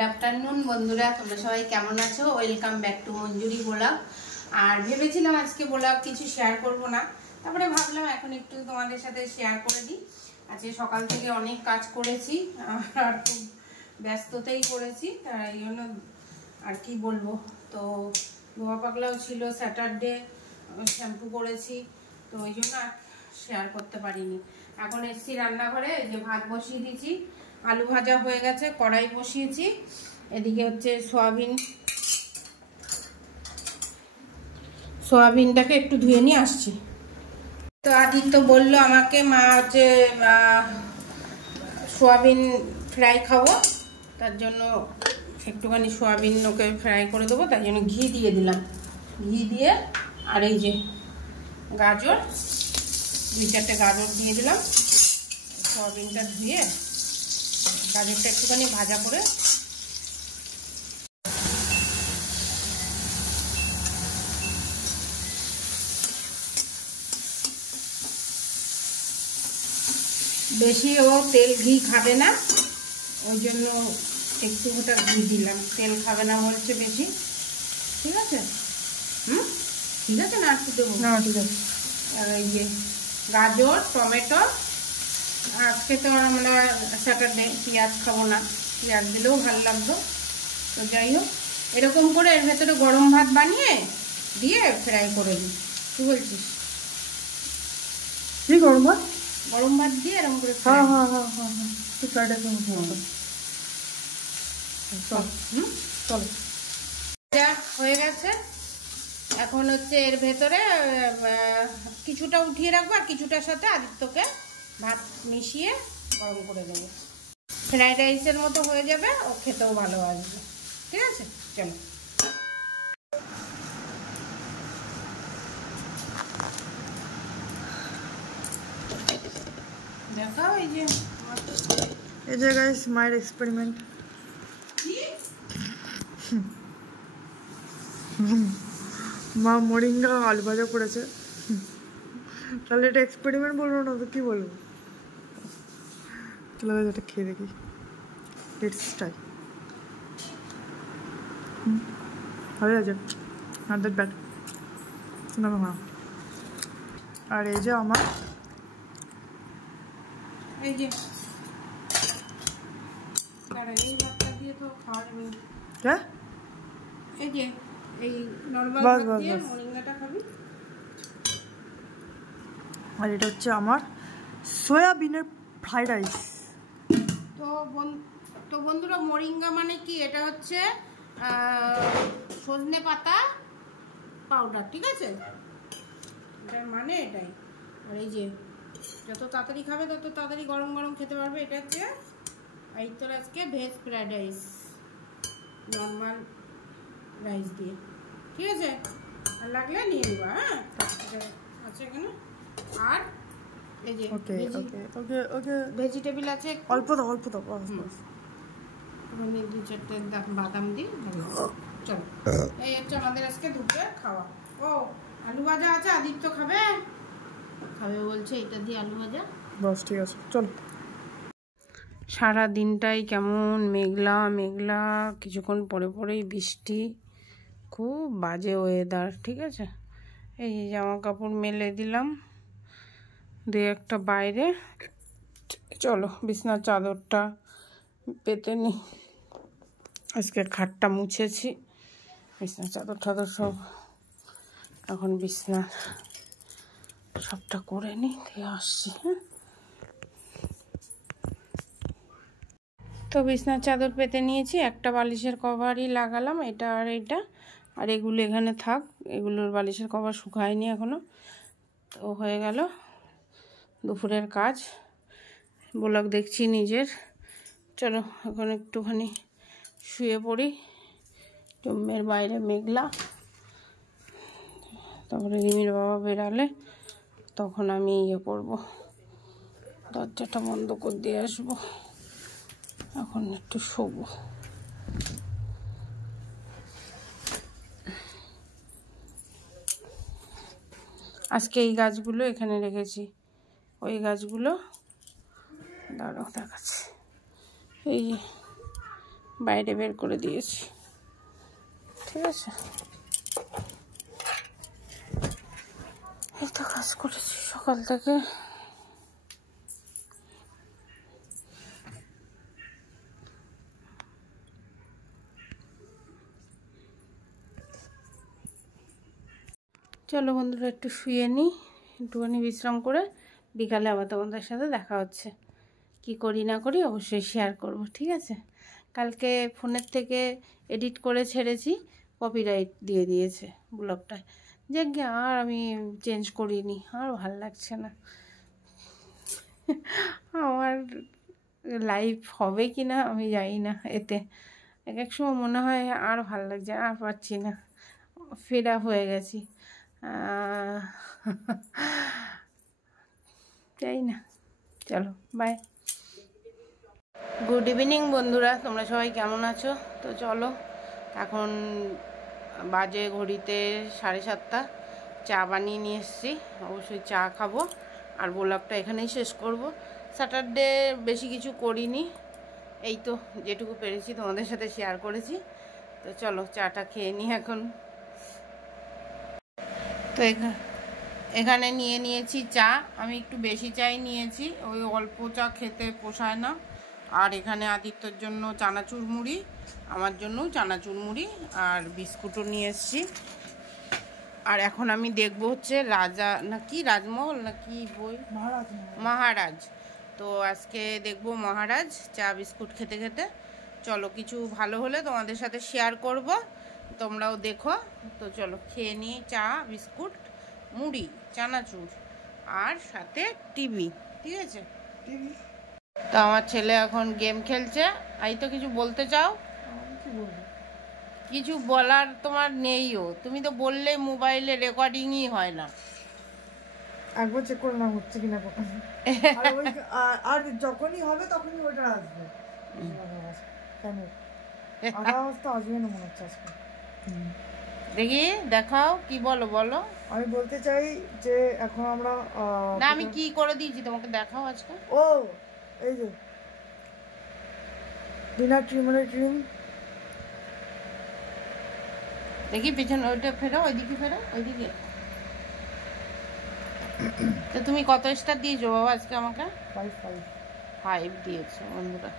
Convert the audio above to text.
Good afternoon বন্ধুরা, তোমরা সবাই কেমন আছো? Welcome back to Manjuri blog. আর ভেবেছিলাম আজকে ব্লগ কিছু শেয়ার করব না, তারপরে ভাবলাম এখন একটু তোমাদের সাথে শেয়ার করে দিই। আজকে সকাল থেকে অনেক কাজ করেছি আর খুব ব্যস্ততাই করেছি, তাই জন্য আর কি বলবো। তো ধোয়া পাকলাও ছিল, স্যাটারডে শ্যাম্পু করেছি, তো ওই জন্য আর শেয়ার করতে পারিনি। এখন এসছি রান্নাঘরে, যে ভাত বসিয়ে দিয়েছি, আলু ভাজা হয়ে গেছে, কড়াই বসিয়েছি, এদিকে হচ্ছে সোয়াবিনটাকে একটু ধুয়ে নিয়ে আসছি। তো আদিত্য বললো আমাকে, মা হচ্ছে সোয়াবিন ফ্রাই খাবো, তার জন্য একটুখানি সোয়াবিন ওকে ফ্রাই করে দেবো, তাই জন্য ঘি দিয়ে দিলাম। ঘি দিয়ে আর এই যে গাজর, 2-4টে গাজর দিয়ে দিলাম। সোয়াবিনটা ধুয়ে গাজরটা একটুখানি ভাজা করে বেশি ও তেল ঘি খাবে না, ওই জন্য একটু ওটা ঘি দিলাম। তেল খাবে না বলছে বেশি। ঠিক আছে, ঠিক আছে না, একটু দেবো না? ঠিক আছে। আর এই যে গাজর, টমেটো, আজকে তো আমরা স্যাটারডে পেঁয়াজ খাবো না, পেঁয়াজ দিলেও ভালো লাগতো। তো যাই হোক, এরকম করে এর ভেতরে গরম ভাত বানিয়ে দিয়ে ফ্রাই করে দিই। কি বলছিস? কি গরম ভাত? গরম ভাত দিয়ে এরকম করে চলো। হয়ে গেছে। এখন হচ্ছে এর ভেতরে কিছুটা উঠিয়ে রাখবো, আর কিছুটার সাথে আদিত্যকে ভাত মিশিয়ে গরম করে দেবো। ফ্রাইড রাইসের মতো হয়ে যাবে, ও খেতেও ভালো আসবে। ঠিক আছে, চলো। দেখাও এই যে গাইস মায়ের এক্সপেরিমেন্ট। মা মোরিঙ্গা আলু ভাজা করেছে, তাহলে এটা এক্সপেরিমেন্ট বলবো না তো কি বলবো? চলো এটা খেয়ে দেখি। Let's try. ভালো আছে, নট দ্যাট ব্যাড। আর এই যে আমার এই যে এই ভাতটা দিয়ে তো খাওয়া যাবে। হ্যাঁ, এই যে এই নরমাল ভাত দিয়ে মোরিঙ্গাটা খাবি। আর এটা হচ্ছে আমার সয়াবিনের ফ্রাইড রাইস। তো বন্ধুরা, মোরিঙ্গা মানে কি? এটা হচ্ছে সজনে পাতা পাউডার। ঠিক আছে, এটার মানে এটাই। আর এই যে যত তাড়াতাড়ি খাবে তত তাড়াতাড়ি গরম গরম খেতে পারবে। এটা হচ্ছে এই তো আজকে veg fried rice, normal rice দিয়ে। ঠিক আছে, আর লাগলে নিয়ে নিবা। হ্যাঁ, আছে এখানে। আর এই যে ভেজিটেবল আছে, অল্প দাও ওখানে 2-4টে বাদাম দিই। চলো, এই হচ্ছে আমাদের আজকে দুপুরে খাওয়া। ও আলু ভাজা আছে, আদিত্য খাবে বলছে এটা দিয়ে আলু ভাজা। বাস ঠিক আছে, চলো। সারা দিনটাই কেমন মেঘলা মেঘলা, কিছুক্ষণ পরে পরেই বৃষ্টি, খুব বাজে ওয়েদার। ঠিক আছে, এই জামা কাপড় মেলে দিলাম 2-1টা বাইরে। চলো বিছনার চাদরটা পেতে নি। আজকে খাটটা মুছেছি, বিছনার চাদর টাদর সব এখন বিছনা সবটা করে নি, দিয়ে আসছি। হ্যাঁ, তো বিছনার চাদর পেতে নিয়েছি, একটা বালিশের কভারই লাগালাম, এটা আর এটা। আর এগুলো এখানে থাক, এগুলোর বালিশের কভার শুকায়নি এখনো। তো হয়ে গেল দুপুরের কাজ। ব্লগ দেখছি নিজের। চলো এখন একটুখানি শুয়ে পড়ি। জম্মের বাইরে মেঘলা, তারপরে রিমির বাবা বেরালে তখন আমি করবো, দরজাটা বন্ধ করে দিয়ে আসবো। এখন একটু শোবো। আজকে এই গাছগুলো এখানে রেখেছি, ওই গাছগুলো দাঁড়াও দেখাচ্ছি। এই বাইরে বের করে দিয়েছি, ঠিক আছে। এই তো কাজ করেছি সকাল থেকে। চলো বন্ধুরা একটু শুয়ে নিই, একটুখানি বিশ্রাম করে বিকালে আবার তোমাদের সাথে দেখা হচ্ছে। কি করি না করি অবশ্যই শেয়ার করব, ঠিক আছে। কালকে ফোনের থেকে এডিট করে ছেড়েছি, কপিরাইট দিয়ে দিয়েছে ব্লগটায়, যে আর আমি চেঞ্জ করিনি, আর ভাল লাগছে না। আমার লাইভ হবে কি না আমি জানি না, এতে এক এক সময় মনে হয় আর ভাল লাগছে, আর পারছি না, ফেড আপ হয়ে গেছি, যাই না। চলো বাই, গুড ইভিনিং বন্ধুরা, তোমরা সবাই কেমন আছো? তো চলো, এখন বাজে ঘড়িতে 7:30, চা বানিয়ে নিয়ে এসেছি, অবশ্যই চা খাবো আর ব্লগটা এখানেই শেষ করব। স্যাটারডে বেশি কিছু করিনি, এই তো যেটুকু পেরেছি তোমাদের সাথে শেয়ার করেছি। তো চলো চাটা খেয়ে নিই এখন। তো এখানে নিয়ে নিয়েছি চা, আমি একটু বেশি চাই নিয়েছি, ওই অল্প চা খেতে পোষায় না। আর এখানে আদিত্যর জন্য চানাচুর মুড়ি, আমার জন্যও চানাচুর মুড়ি আর বিস্কুটও নিয়ে এসেছি। আর এখন আমি দেখবো হচ্ছে রাজা নাকি রাজমহল নাকি বই, মহারাজ। তো আজকে দেখবো মহারাজ, চা বিস্কুট খেতে খেতে। চলো কিছু ভালো হলে তোমাদের সাথে শেয়ার করব, তোমরাও দেখো। তো চলো খেয়ে নিই চা বিস্কুট মুড়ি চানাচুর আর সাথে টিভি, ঠিক আছে। তো আমার ছেলে এখন গেম খেলছে। এই তো কিছু বলতে চাও? কিছু বলার তোমার নেইও, তুমি তো বললে মোবাইলে রেকর্ডিংই হয় না। একবার চেক করে না হচ্ছে কিনা কখন, আর যখনই হবে তখনই ওটা আসবে। কেন আওয়াজ তো আসবে না মনে হচ্ছে আজকে। দেখি দেখাও কি বলো, বলো। আমি বলতে চাই যে এখন আমরা না, আমি কি করে দিয়েছি তোমাকে দেখাও আজকে। ও এই যে ডিনার ট্রিমারের ক্রিম, দেখি পিছনে ওইটা ফেরো, ওইদিকে ফেরো, ওইদিকে। তো তুমি কত স্টার দিয়েছো বাবা আজকে আমাকে? 5 5 দিয়েছো বন্ধুরা।